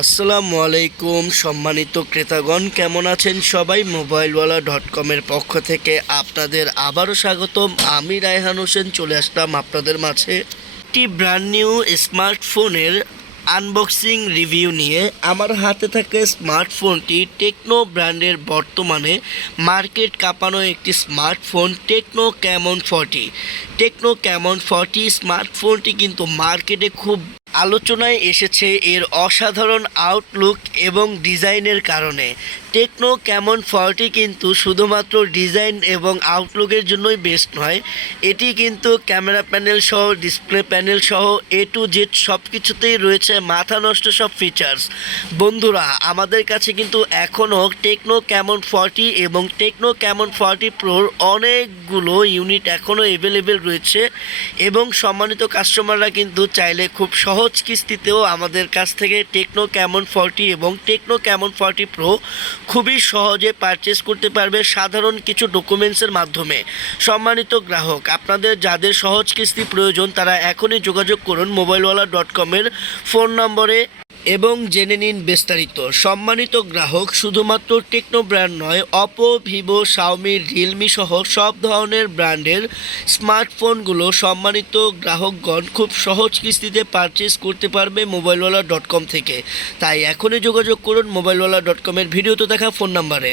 আসসালামু আলাইকুম সম্মানিত ক্রেতাগণ, কেমন আছেন সবাই? মোবাইলওয়ালা.কমের পক্ষ থেকে আপনাদের আবারও স্বাগতম। আমি রায়হান হোসেন চলে আসলাম আপনাদের মাঝে একটি ব্র্যান্ড নিউ স্মার্টফোনের আনবক্সিং রিভিউ নিয়ে। আমার হাতে থাকা স্মার্টফোনটি টেকনো ব্র্যান্ডের বর্তমানে মার্কেট কাঁপানো একটি smartphone techno Camon 40। Techno Camon 40 স্মার্টফোনটি কিন্তু মার্কেটে খুব আলোচনায় এসেছে এর অসাধারণ আউটলুক এবং ডিজাইনের কারণে। টেকনো ক্যামন 40 কিন্তু শুধুমাত্র ডিজাইন এবং আউটলুকের জন্যই বেস্ট নয়, এটি কিন্তু ক্যামেরা প্যানেল সহ ডিসপ্লে প্যানেল সহ এ টু জেড সব কিছুতেই রয়েছে মাথা নষ্ট সব ফিচার্স। বন্ধুরা, আমাদের কাছে কিন্তু এখনও টেকনো ক্যামন 40 এবং টেকনো ক্যামন 40 প্রোর অনেকগুলো ইউনিট এখনও অ্যাভেলেবেল রয়েছে এবং সম্মানিত কাস্টমাররা কিন্তু চাইলে খুব সহজ কিস্তিতেও আমাদের কাছ থেকে টেকনো ক্যামন 40 এবং টেকনো ক্যামন 40 প্রো খুবই সহজে পারচেস করতে পারবে সাধারণ কিছু ডকুমেন্টসের মাধ্যমে। সম্মানিত গ্রাহক, আপনাদের যাদের সহজ কিস্তি প্রয়োজন তারা এখনই যোগাযোগ করুন মোবাইলওয়ালা.কমের ফোন নম্বরে এবং জেনে নিন বিস্তারিত। সম্মানিত গ্রাহক, শুধুমাত্র টেকনো ব্র্যান্ড নয়, অপো, ভিভো, শাওমি, রিয়েলমি সহ সব ধরনের ব্র্যান্ডের স্মার্টফোনগুলো সম্মানিত গ্রাহকগণ খুব সহজ কিস্তিতে পারচেস করতে পারবে মোবাইলওয়ালা.কম থেকে। তাই এখনই যোগাযোগ করুন মোবাইলওয়ালা.কমের ভিডিওতে দেখা ফোন নাম্বারে।